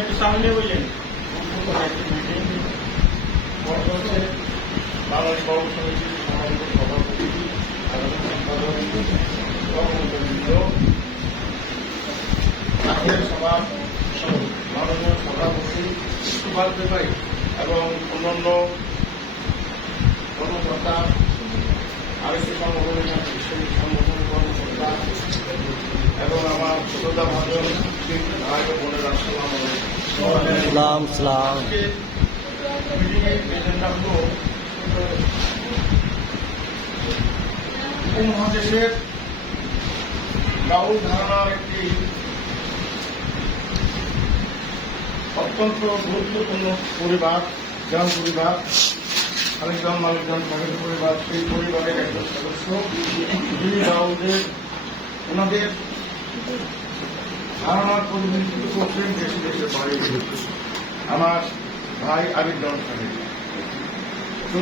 একটু সামনে বললেন বাংলাদেশ কর্ম সমিতির সমাবেশ সভাপতি সভার মাননীয় সভাপতি এবং অন্যান্য কর্মকর্তা আরেকটি সংগঠনের সংগঠনের কর্মকর্তা এবং আমার শ্রদ্ধা ভাজন ভাই ও বোনেরা সালাম সালাম। মিটিংয়ের এজেন্ডা হল উপমহাদেশের রাহুল ধারণার একটি অত্যন্ত গুরুত্বপূর্ণ পরিবার, গ্রাম পরিবার, আরেকজন মালিকজন সাগর পরিবার, সেই পরিবারের একজন সদস্য যিনি রাহুলদের ওনাদের ধারণার প্রতিনিধিত্ব করছেন দেশে দেশে বাড়ি আমার ভাই আরিফ জন সাহেব।